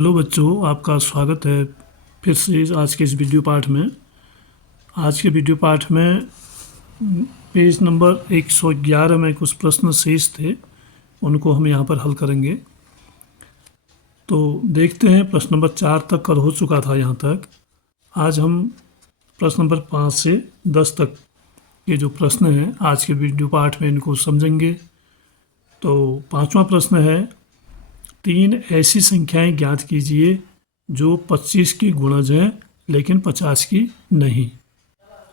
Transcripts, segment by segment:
Hello बच्चों, आपका स्वागत है फिर से आज के इस वीडियो पाठ में। आज के वीडियो पाठ में पेज नंबर 111 में कुछ प्रश्न शेष थे, उनको हम यहाँ पर हल करेंगे। तो देखते हैं, प्रश्न नंबर 4 तक कर हो चुका था यहाँ तक। आज हम प्रश्न नंबर 5 से 10 तक ये जो प्रश्न हैं आज के वीडियो पाठ में इनको समझेंगे। तो 5वां प्रश्न है, 3 ऐसी संख्याएं ज्ञात कीजिए जो 25 की गुणज हैं लेकिन 50 की नहीं।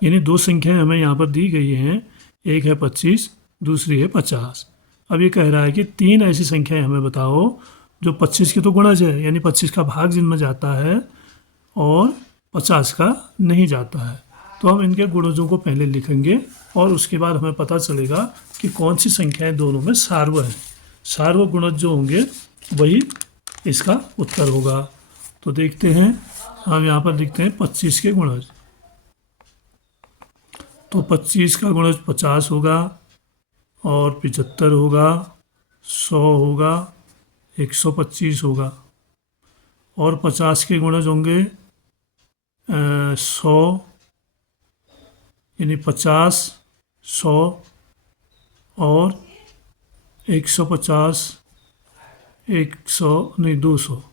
यानी दो संख्याएं हमें यहाँ पर दी गई हैं, एक है 25, दूसरी है 50। अब ये कह रहा है कि 3 ऐसी संख्याएं हमें बताओ जो 25 की तो गुणज है, यानी 25 का भाग जिनमें जाता है और 50 का नहीं जाता है। तो हम इनके गुणजों को पहले लिखेंगे और उसके बाद हमें पता चलेगा कि कौन सी संख्याएं दोनों में सार्व है। सार्व गुणज जो होंगे वही इसका उत्तर होगा। तो देखते हैं, हम यहाँ पर लिखते हैं 25 के गुणज। तो 25 का गुणज 50 होगा और 75 होगा, 100 होगा, 125 होगा। और 50 के गुणज होंगे 100, यानी 50, 100 और 150, 100 नहीं 200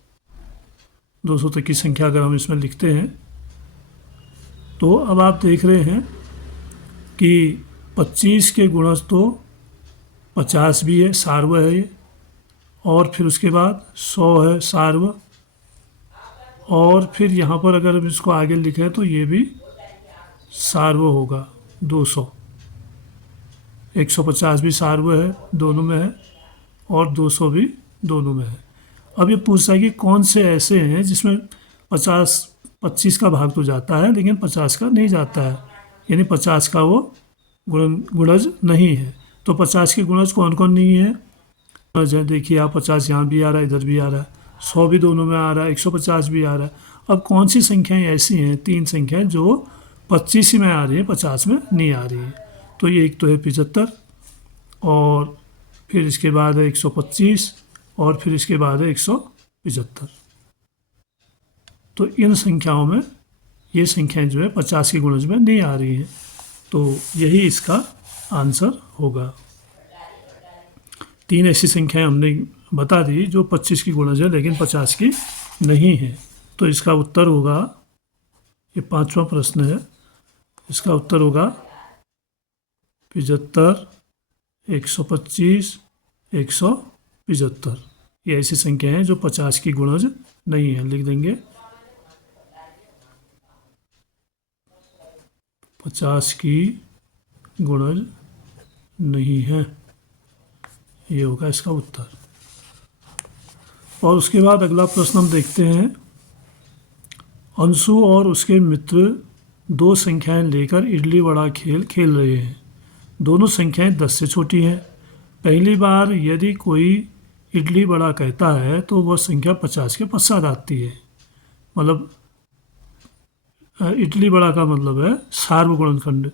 तक की संख्या अगर हम इसमें लिखते हैं। तो अब आप देख रहे हैं कि 25 के गुणज तो 50 भी है, सार्व है ये, और फिर उसके बाद 100 है सार्व, और फिर यहाँ पर अगर हम इसको आगे लिखें तो ये भी सार्व होगा 200। 150 भी सार्व है, दोनों में है, और 200 भी दोनों में है। अब ये पूछता है कि कौन से ऐसे हैं जिसमें 25 का भाग तो जाता है लेकिन 50 का नहीं जाता है, यानी 50 का वो गुणज नहीं है। तो 50 के गुणज कौन कौन नहीं है? गुणज है, देखिए आप 50 यहाँ भी आ रहा है, इधर भी आ रहा है, 100 भी दोनों में आ रहा है, 150 भी आ रहा है। अब कौन सी संख्याएँ ऐसी हैं, 3 संख्याएँ जो 25 ही में आ रही है, 50 में नहीं आ रही है। तो ये एक तो है 75, और फिर इसके बाद है 125, और फिर इसके बाद है 175। तो इन संख्याओं में ये संख्याएं जो है 50 के गुणज में नहीं आ रही हैं। तो यही इसका आंसर होगा। 3 ऐसी संख्याएं हमने बता दी जो 25 की गुणज है लेकिन 50 की नहीं है। तो इसका उत्तर होगा, ये 5वां प्रश्न है, इसका उत्तर होगा 75, 125, 175। ये ऐसी संख्याएं हैं जो 50 की गुणज नहीं है। लिख देंगे 50 की गुणज नहीं है, ये होगा इसका उत्तर। और उसके बाद अगला प्रश्न हम देखते हैं, अंशु और उसके मित्र 2 संख्याएं लेकर इडली वड़ा खेल खेल रहे हैं। दोनों संख्याएं 10 से छोटी हैं। पहली बार यदि कोई इडली बड़ा कहता है तो वह संख्या 50 के पश्चात आती है। मतलब इडली बड़ा का मतलब है सार्वगुणनखंड।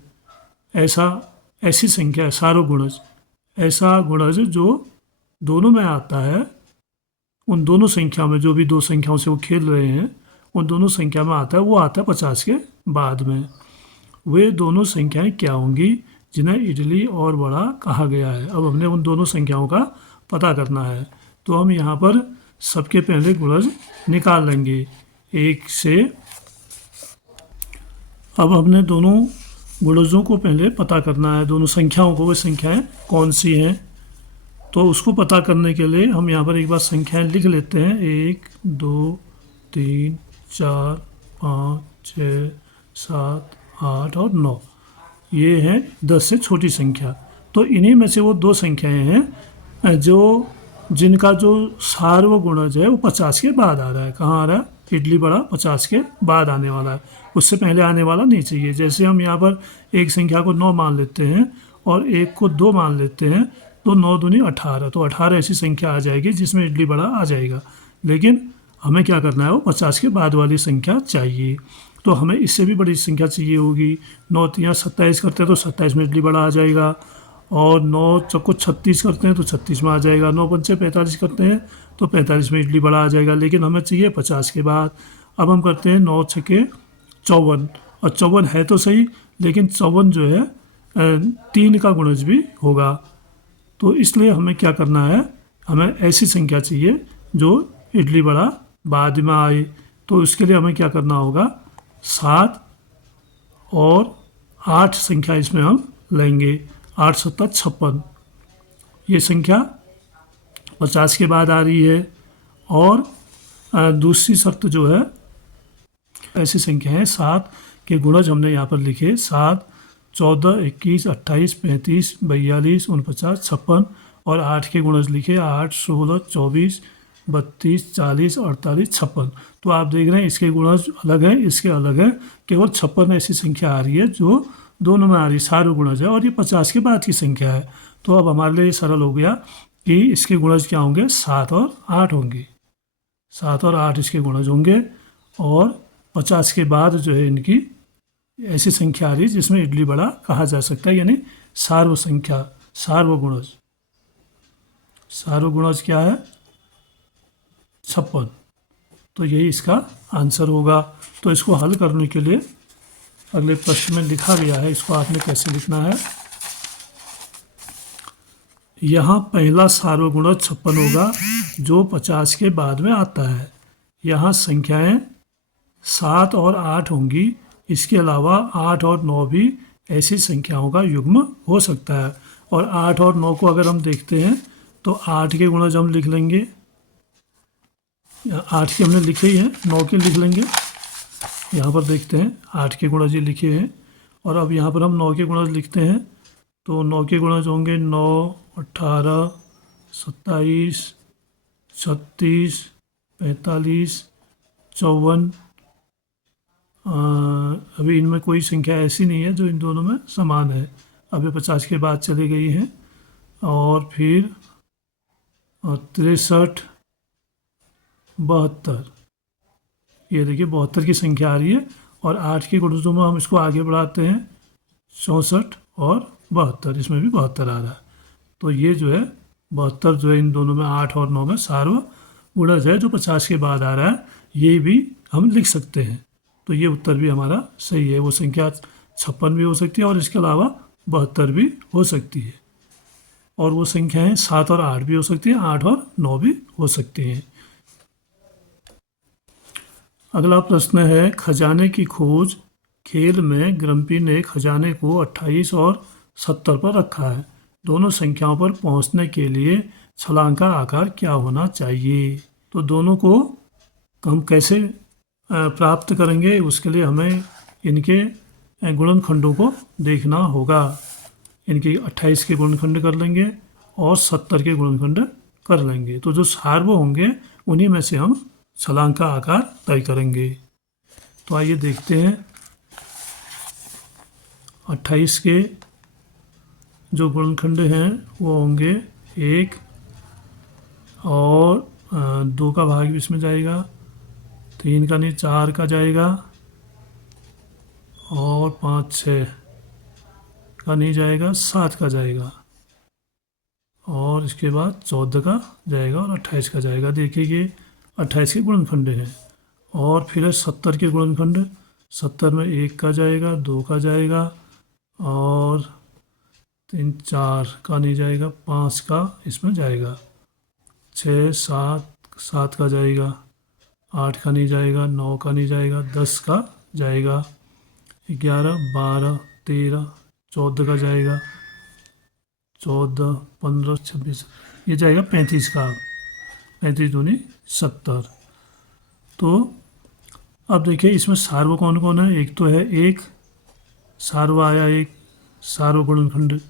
ऐसी संख्या है सार्वगुणज, ऐसा गुणज जो दोनों में आता है, उन दोनों संख्या में, जो भी 2 संख्याओं से वो खेल रहे हैं उन दोनों संख्या में आता है, वो आता है 50 के बाद में। वे दोनों संख्याएं क्या होंगी जिन्हें इडली और बड़ा कहा गया है? अब हमने उन दोनों संख्याओं का पता करना है। तो हम यहाँ पर सबके पहले गुणज निकाल लेंगे 1 से। अब हमने दोनों गुणजों को पहले पता करना है, दोनों संख्याओं को, वे संख्याएं कौन सी हैं। तो उसको पता करने के लिए हम यहाँ पर एक बार संख्याएं लिख लेते हैं, 1, 2, 3, 4, 5, 6, 7, 8 और 9। ये हैं 10 से छोटी संख्या। तो इन्हीं में से वो 2 संख्याएं हैं जिनका जो सार्वगुणज है वो 50 के बाद आ रहा है। कहाँ आ रहा है? इडली बड़ा 50 के बाद आने वाला है, उससे पहले आने वाला नहीं चाहिए। जैसे हम यहाँ पर एक संख्या को 9 मान लेते हैं और एक को 2 मान लेते हैं, तो 9 दूनी 18, तो 18 ऐसी संख्या आ जाएगी जिसमें इडली बड़ा आ जाएगा। लेकिन हमें क्या करना है, वो 50 के बाद वाली संख्या चाहिए। तो हमें इससे भी बड़ी संख्या चाहिए होगी। 9 × 27 करते हैं तो 27 में इडली बड़ा आ जाएगा, और 9 चौको 36 करते हैं तो 36 में आ जाएगा, 9 पंचे 45 करते हैं तो 45 में इडली बड़ा आ जाएगा, लेकिन हमें चाहिए 50 के बाद। अब हम करते हैं 9 छके 54, और 54 है तो सही, लेकिन 54 जो है 3 का गुणज भी होगा, तो इसलिए हमें क्या करना है, हमें ऐसी संख्या चाहिए जो इडली बड़ा बाद में आए। तो इसके लिए हमें क्या करना होगा, 7 और 8 संख्या इसमें हम लेंगे, 8 सत्ता 56, ये संख्या 50 के बाद आ रही है। और दूसरी शर्त जो है, ऐसी संख्या है 7 के गुणज हमने यहाँ पर लिखे, 7, 14, 21, 28, 35, 42, 49, 56, और 8 के गुणज लिखे, 8, 16, 24, 32, 40, 48, 56। तो आप देख रहे हैं इसके गुणज अलग है, इसके अलग है, केवल 56 ऐसी संख्या आ रही है जो दोनों में आ रही है, सारे गुणज है, और ये 50 के बाद की संख्या है। तो अब हमारे लिए सरल हो गया कि इसके गुणज क्या होंगे, 7 और 8 होंगे, 7 और 8 इसके गुणज होंगे। और 50 के बाद जो है इनकी ऐसी संख्या आ रही है जिसमें इडली बड़ा कहा जा सकता है, यानी सार्व संख्या, सार्वगुणज। सार्वगुणज क्या है, 56। तो यही इसका आंसर होगा। तो इसको हल करने के लिए अगले प्रश्न में लिखा गया है, इसको आपने कैसे लिखना है, यहाँ पहला सार्वगुणज 56 होगा जो 50 के बाद में आता है। यहाँ संख्याएं 7 और 8 होंगी, इसके अलावा 8 और 9 भी ऐसी संख्याओं का युग्म हो सकता है। और 8 और 9 को अगर हम देखते हैं तो 8 के गुणज हम लिख लेंगे, 8 के हमने लिखे ही हैं, 9 के लिख लेंगे। यहाँ पर देखते हैं 8 के गुणज ये लिखे हैं, और अब यहाँ पर हम 9 के गुणज लिखते हैं। तो 9 के गुणज होंगे 9, 18, 27, 36, 45, 54। अभी इनमें कोई संख्या ऐसी नहीं है जो इन दोनों में समान है, अभी 50 के बाद चली गई हैं। और फिर 63, 72, ये देखिए 72 की संख्या आ रही है। और 8 के गुणजों में हम इसको आगे बढ़ाते हैं, 64 और 72, इसमें भी 72 आ रहा है। तो ये जो है 72 जो है इन दोनों में, 8 और 9 में सार्वगुणज है जो 50 के बाद आ रहा है, ये भी हम लिख सकते हैं। तो ये उत्तर भी हमारा सही है, वो संख्या 56 भी हो सकती है और इसके अलावा 72 भी हो सकती है। और वो संख्याएं 7 और 8 भी हो सकती हैं, 8 और 9 भी हो सकती हैं। अगला प्रश्न है, खजाने की खोज खेल में ग्रम्पी ने खजाने को 28 और 70 पर रखा है। दोनों संख्याओं पर पहुंचने के लिए छलांग का आकार क्या होना चाहिए। तो दोनों को हम कैसे प्राप्त करेंगे, उसके लिए हमें इनके गुणनखंडों को देखना होगा। इनके 28 के गुणनखंड कर लेंगे और 70 के गुणनखंड कर लेंगे, तो जो सार्व होंगे उन्हीं में से हम छलांग का आकार तय करेंगे। तो आइए देखते हैं, 28 के जो गुणनखंड हैं वो होंगे 1, और 2 का भाग भी इसमें जाएगा, 3 का नहीं 4 का जाएगा, और 5, 6 का नहीं जाएगा, 7 का जाएगा, और इसके बाद 14 का जाएगा और 28 का जाएगा। देखिए ये 28 के गुणनखंड हैं। और फिर है 70 के गुणनखंड, 70 में 1 का जाएगा, 2 का जाएगा, और 3, 4 का नहीं जाएगा, 5 का इसमें जाएगा, 6, 7 का जाएगा, 8 का नहीं जाएगा, 9 का नहीं जाएगा, 10 का जाएगा, 11, 12, 13, 14 का जाएगा, 14, 15, 26, ये जाएगा 35 का, 35 दूनी 70। तो अब देखिए इसमें सार्व कौन कौन है, एक तो है 1 सार्व आया, एक सार्व गुणनखंड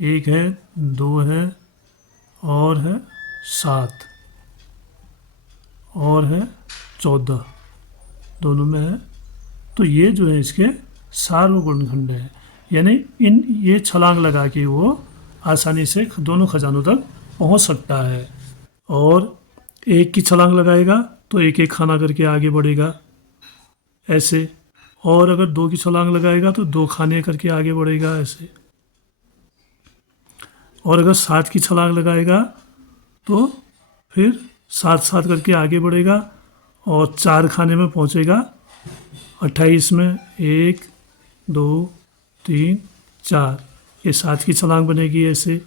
1 है, 2 है, और है 7, और है 14, दोनों में है। तो ये जो है इसके सार्व गुणनखंड है, यानी ये छलांग लगा के वो आसानी से दोनों खजानों तक पहुंच सकता है। और एक की छलांग लगाएगा तो एक एक खाना करके आगे बढ़ेगा ऐसे, और अगर 2 की छलांग लगाएगा तो 2 खाने करके आगे बढ़ेगा ऐसे। और अगर 7 की छलांग लगाएगा तो फिर 7 7 करके आगे बढ़ेगा और 4 खाने में पहुंचेगा। 28 में 1 2 3 4, ये 7 की छलांग बनेगी ऐसे।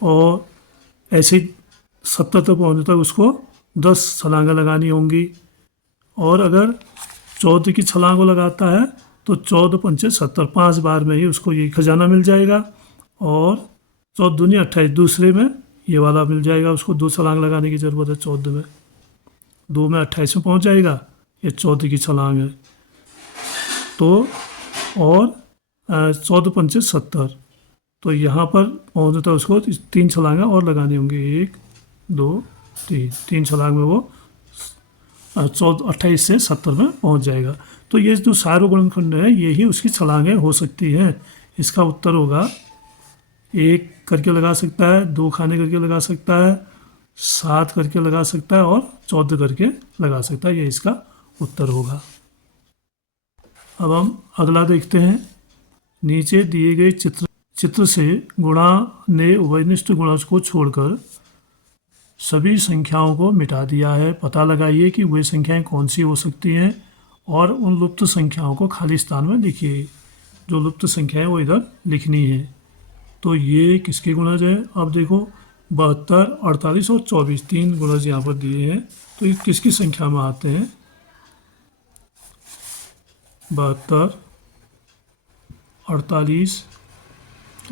और ऐसे 70 तक पहुँचने तक उसको 10 छलांगा लगानी होंगी। और अगर 14 की छलांग वो लगाता है तो 14 पंचे 70, 5 बार में ही उसको ये खजाना मिल जाएगा। और 14 दूनी 28, दूसरे में ये वाला मिल जाएगा उसको। 2 छलांग लगाने की ज़रूरत है 14 में, 2 में 28 में पहुंच जाएगा। ये 14 की छलांग है। तो और 14 पंचे 70, तो यहाँ पर पहुँचता था उसको 3 छलांगा और लगानी होंगी। 1 2 3, 3 छलांग में वो 28 से 70 में पहुँच जाएगा। तो ये जो सारो गुणनखंड है यही उसकी छलांगें हो सकती हैं। इसका उत्तर होगा 1 करके लगा सकता है, 2 खाने करके लगा सकता है, 7 करके लगा सकता है और 14 करके लगा सकता है। ये इसका उत्तर होगा। अब हम अगला देखते हैं। नीचे दिए गए चित्र से गुणा ने उभयनिष्ठ गुणज को छोड़कर सभी संख्याओं को मिटा दिया है। पता लगाइए कि वे संख्याएं कौन सी हो सकती हैं और उन लुप्त संख्याओं को खाली स्थान में लिखिए। जो लुप्त संख्याएं वो इधर लिखनी है। तो ये किसके गुणज है? अब देखो 72, 48 और 24, 3 गुणज यहाँ पर दिए हैं। तो ये किसकी संख्या में आते हैं? 72, 48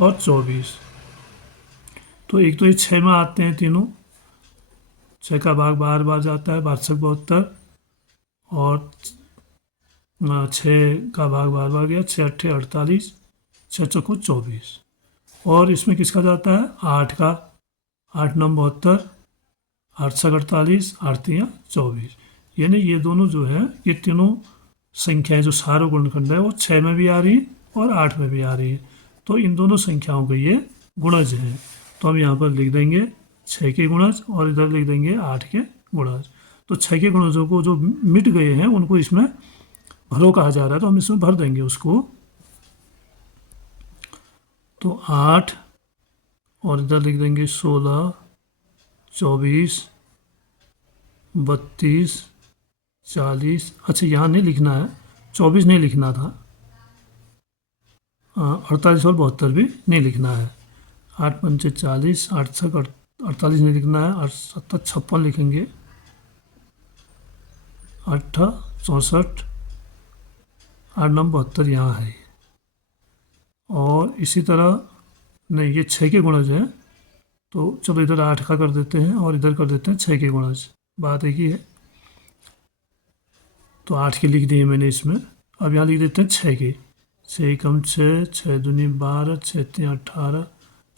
और 24। तो एक तो ये 6 में आते हैं तीनों। 6 का भाग बार बार जाता है, 62 72, और 6 का भाग बार बार गया, 6 8 48, 6 चौको 24। और इसमें किसका जाता है? 8 का, 8 9 72, 8 6 48, 8 3 24। यानी ये दोनों जो है, ये तीनों संख्याएं जो सारो गुणनखंड है वो 6 में भी आ रही और 8 में भी आ रही है। तो इन दोनों संख्याओं के ये गुणज हैं। तो हम यहाँ पर लिख देंगे 6 के गुणज और इधर लिख देंगे 8 के गुणज। तो 6 के गुणजों को जो मिट गए हैं उनको इसमें भरो कहा जा रहा है, तो हम इसमें भर देंगे उसको। तो 8 और इधर लिख देंगे 16, 24, 32, 40। अच्छा यहाँ नहीं लिखना है, 24 नहीं लिखना था, 48 और 72 भी नहीं लिखना है। 8 पंचे 40, 8 छक 48 नहीं लिखना है, 8 7 56 लिखेंगे, 8 64, 8 9 72 यहाँ है। और इसी तरह नहीं, ये 6 के गुणज हैं, तो चलो इधर 8 का कर देते हैं और इधर कर देते हैं 6 के गुणज, बात एक ही है। तो 8 के लिख दिए मैंने इसमें। अब यहाँ लिख देते हैं 6 के। 6 कम 6, 6 दूनी 12, 6 3 18,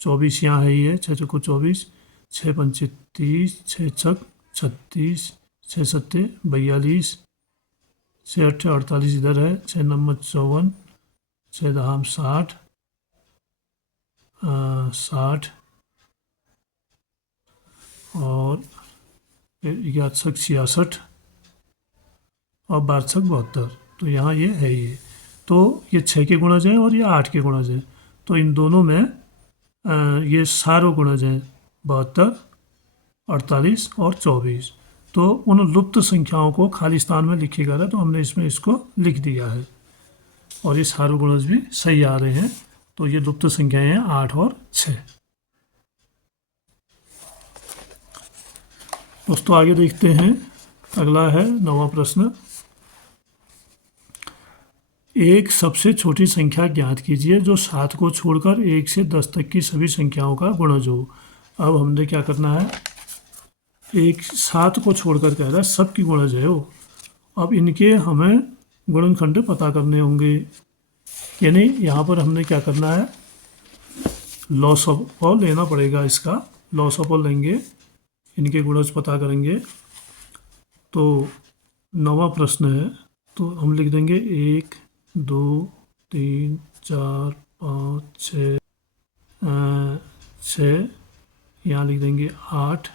24 यहाँ है ही है, 6 चौको 24, 6 पंचे 30, 6 छक 36, 6 सत्ते 42, 6 अट्ठे 48 इधर है, 6 नंबर 54, 6 दहाम 60, 60 और 11 छक 66 और 12 छक 72। तो यहाँ ये है ये। तो ये 6 के गुणज हैं और ये 8 के गुणज हैं। तो इन दोनों में ये सारों गुणज हैं, 72, 48 और 24। तो उन लुप्त संख्याओं को खाली स्थान में लिखिएगा ना, तो हमने इसमें इसको लिख दिया है और ये सारों गुणज भी सही आ रहे हैं। तो ये लुप्त संख्याएं हैं 8 और 6। दोस्तों आगे देखते हैं। अगला है 9वां प्रश्न। एक सबसे छोटी संख्या ज्ञात कीजिए जो 7 को छोड़कर 1 से 10 तक की सभी संख्याओं का गुणज हो। अब हमने क्या करना है, एक 7 को छोड़कर कह रहा है सबकी गुणज है वो। अब इनके हमें गुणनखंड पता करने होंगे। यानी यहाँ पर हमने क्या करना है, लॉस ऑफ ऑल लेना पड़ेगा। इसका लॉस ऑफ ऑल लेंगे, इनके गुणज पता करेंगे। तो 9वां प्रश्न है, तो हम लिख देंगे 1 2 3 4 5 6, 6 यहाँ लिख देंगे 8,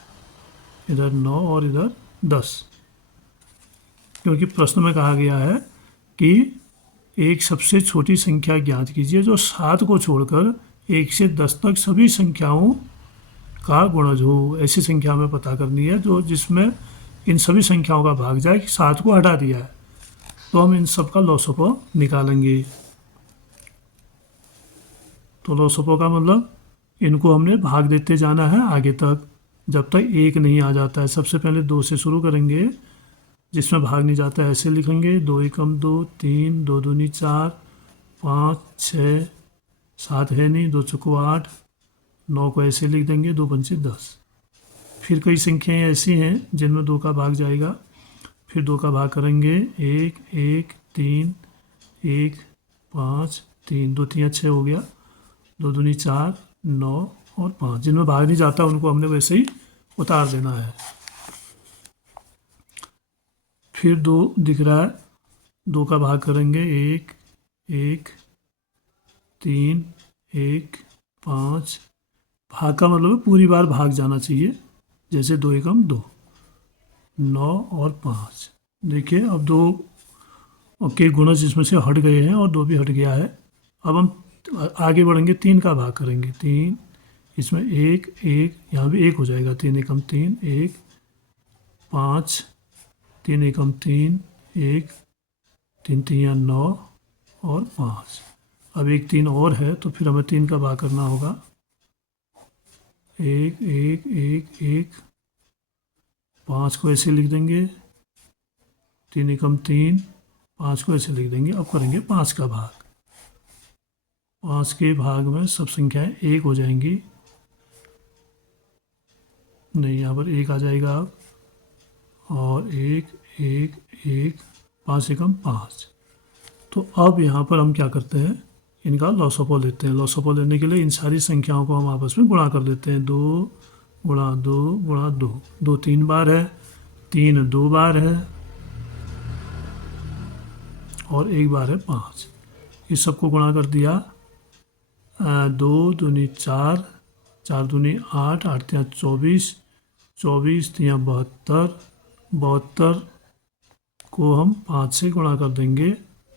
इधर 9 और इधर 10। क्योंकि प्रश्न में कहा गया है कि एक सबसे छोटी संख्या ज्ञात कीजिए जो 7 को छोड़कर 1 से 10 तक सभी संख्याओं का गुणज हो। ऐसी संख्या हमें पता करनी है जो जिसमें इन सभी संख्याओं का भाग जाए कि 7 को हटा दिया है, तो हम इन सब का लॉसअपो निकालेंगे। तो लॉसअपो का मतलब इनको हमने भाग देते जाना है आगे तक जब तक 1 नहीं आ जाता है। सबसे पहले 2 से शुरू करेंगे, जिसमें भाग नहीं जाता है ऐसे लिखेंगे 2 एकम 2, 3, 2 दूनी 4, 5, 6, 7 है नहीं, 2 चौको 8, 9 को ऐसे लिख देंगे, 2 पंचे 10। फिर कई संख्याएं ऐसी हैं जिनमें 2 का भाग जाएगा, फिर 2 का भाग करेंगे 1, 1, 3, 1, 5, 3, 2 3 6 हो गया, 2 दूनी 4, 9 और 5। जिनमें भाग नहीं जाता उनको हमने वैसे ही उतार देना है। फिर 2 दिख रहा है, 2 का भाग करेंगे 1, 1, 3, 1, 5। भाग का मतलब पूरी बार भाग जाना चाहिए, जैसे 2 एकम 2, 9 और 5। देखिए अब 2 के गुणज इसमें से हट गए हैं और 2 भी हट गया है। अब हम आगे बढ़ेंगे, 3 का भाग करेंगे 3, इसमें 1, 1, यहाँ भी 1 हो जाएगा, 3 एकम 3, 1, 5, 3 एकम 3, 1, 3 3 9 और 5। अब एक 3 और है तो फिर हमें 3 का भाग करना होगा, 1, 1, 1, 1, 5 को ऐसे लिख देंगे, 3 एकम 3, 5 को ऐसे लिख देंगे। अब करेंगे 5 का भाग। 5 के भाग में सब संख्याएं 1 हो जाएंगी, नहीं यहाँ पर 1 आ जाएगा अब, और 1, 1, 1, 5 एकम 5। तो अब यहाँ पर हम क्या करते हैं, इनका लॉसअपो लेते हैं। लॉसअपो लेने के लिए इन सारी संख्याओं को हम आपस में गुणा कर देते हैं। 2 गुणा 2 गुणा 2, 2 3 बार है, 3 2 बार है और 1 बार है 5। इस सबको गुणा कर दिया, 2 दूनी 4, 4 दूनी 8, 8 तिया 24, 24 तिया 72, 72 को हम 5 से गुणा कर देंगे,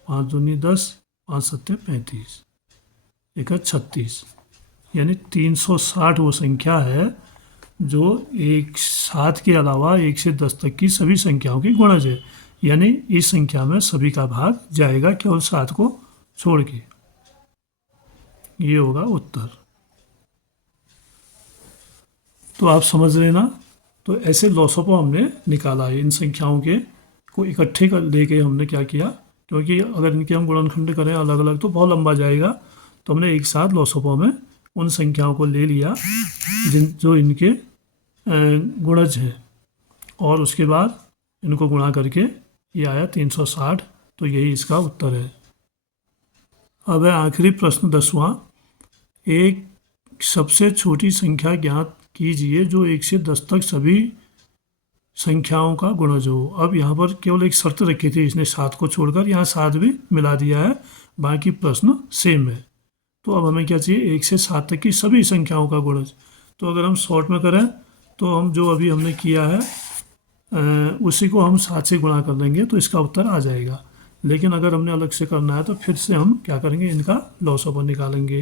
5 दूनी 10, 5 सत्ते 35, 1 36, यानी 360 वो संख्या है जो एक 7 के अलावा 1 से 10 तक की सभी संख्याओं की गुणज है। यानी इस संख्या में सभी का भाग जाएगा केवल 7 को छोड़ के। ये होगा उत्तर। तो आप समझ लेना। तो ऐसे लॉसअपो हमने निकाला है। इन संख्याओं के को इकट्ठे कर लेके हमने क्या किया, क्योंकि अगर इनके हम गुणनखंड करें अलग अलग तो बहुत लंबा जाएगा, तो हमने एक साथ लॉसअपो में उन संख्याओं को ले लिया जो इनके गुणज हैं, और उसके बाद इनको गुणा करके ये आया 360। तो यही इसका उत्तर है। अब है आखिरी प्रश्न 10वां। एक सबसे छोटी संख्या ज्ञात कीजिए जो 1 से 10 तक सभी संख्याओं का गुणज हो। अब यहाँ पर केवल एक शर्त रखी थी इसने 7 को छोड़कर, यहाँ 7 भी मिला दिया है, बाकी प्रश्न सेम है। तो अब हमें क्या चाहिए, 1 से 7 तक की सभी संख्याओं का गुणज। तो अगर हम शॉर्ट में करें तो हम जो अभी हमने किया है उसी को हम 7 से गुणा कर देंगे तो इसका उत्तर आ जाएगा। लेकिन अगर हमने अलग से करना है तो फिर से हम क्या करेंगे, इनका लॉसअपो निकालेंगे।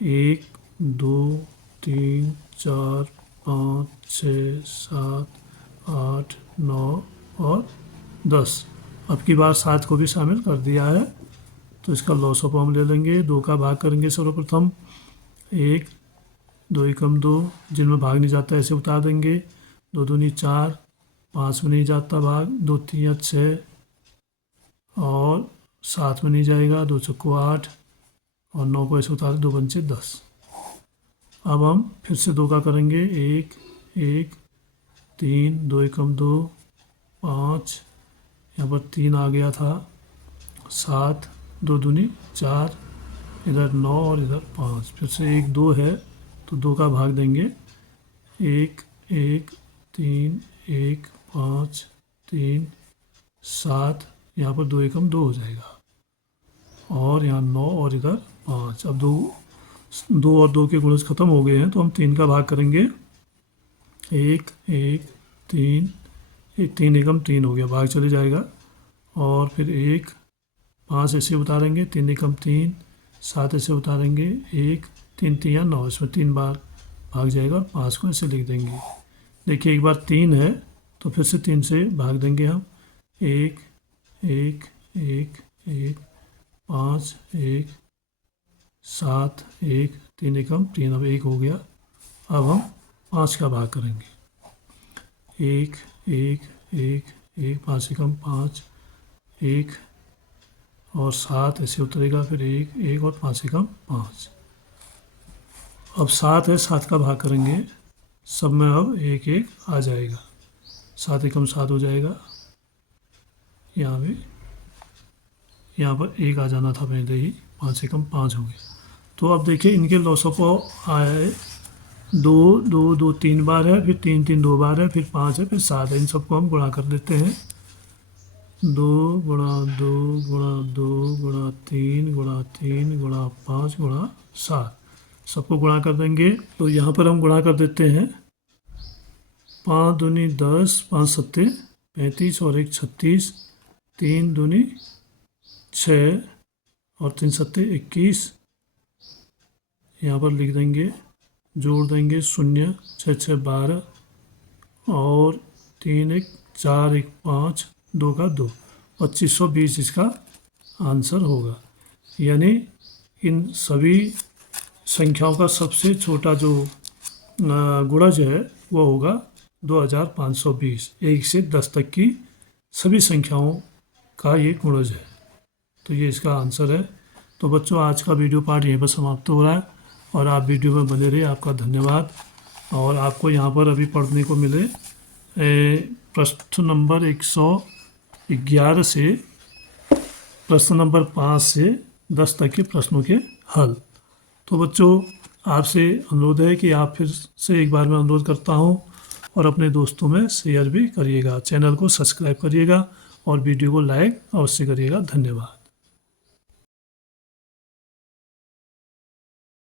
1, 2, 3, 4, 5, 6, 7, 8, 9 और 10। अब की बार 7 को भी शामिल कर दिया है, तो इसका लॉसअपो हम ले लेंगे। 2 का भाग करेंगे सर्वप्रथम, 1, 2 एकम 2, जिनमें भाग नहीं जाता ऐसे उतार देंगे, 2 दूनी 4, 5 में नहीं जाता भाग, 2 3 6 और 7 में नहीं जाएगा, 2 चौको 8 और 9 को ऐसे उतार, 2 पंचे 10। अब हम फिर से 2 का करेंगे, 1, 1, 3, 2 एकम 2, 5, यहाँ पर 3 आ गया था, 7, 2 दूनी 4, इधर 9 और इधर 5, फिर से 1 2 है तो 2 का भाग देंगे, 1, 1, 3, 1, 5, 3, 7, यहाँ पर 2 एकम 2 हो जाएगा, और यहाँ 9 और इधर 5। अब 2 और 2 के गुणज खत्म हो गए हैं तो हम 3 का भाग करेंगे, 1, 1, 3, 3 एकम 3 हो गया, भाग चले जाएगा, और फिर 1, 5 ऐसे उतारेंगे, 3 एकम 3, 7 ऐसे उतारेंगे, 1 3 3 9, इसमें 3 बार भाग जाएगा और 5 को ऐसे लिख देंगे। देखिए एक बार 3 है तो फिर से 3 से भाग देंगे हम, 1 1 1 1 5 1 7 1 3 एकम 3, अब 1 हो गया। अब हम 5 का भाग करेंगे, 1 1 1 1 5 एकम 5 1 और 7 ऐसे उतरेगा, फिर 1 1 और 5 एकम 5। अब 7 है, 7 का भाग करेंगे, सब में अब 1 1 आ जाएगा, 7 एकम 7 हो जाएगा। यहाँ पे यहाँ पर 1 आ जाना था पहले ही, 5 एकम 5 हो गया। तो अब देखिए इनके लॉसों को आया है 2 2 2 3 बार है, फिर 3 3 2 बार है, फिर 5 है, फिर 7 है। इन सबको हम गुणा कर देते हैं, 2 गुणा 2 गुणा 2 गुणा 3 गुणा 3 गुणा 5 गुणा 7, सबको गुणा कर देंगे। तो यहाँ पर हम गुणा कर देते हैं, 5 दूनी 10, 5 सत्ते 35 और 1 36, 3 दूनी 6 और 3 सत्ते 21। यहाँ पर लिख देंगे, जोड़ देंगे 0 6 6 12 और 3 1 4 1 5 2 का 2, 2520 इसका आंसर होगा। यानी इन सभी संख्याओं का सबसे छोटा जो गुणज है वो होगा 2520। 1 से 10 तक की सभी संख्याओं का ये गुणज है, तो ये इसका आंसर है। तो बच्चों आज का वीडियो पार्ट यहीं पर समाप्त हो रहा है और आप वीडियो में बने रहिए। आपका धन्यवाद। और आपको यहाँ पर अभी पढ़ने को मिले प्रश्न नंबर 111 से प्रश्न नंबर 5 से 10 तक के प्रश्नों के हल। तो बच्चों आपसे अनुरोध है कि आप फिर से एक बार मैं अनुरोध करता हूँ और अपने दोस्तों में शेयर भी करिएगा, चैनल को सब्सक्राइब करिएगा और वीडियो को लाइक अवश्य करिएगा। धन्यवाद।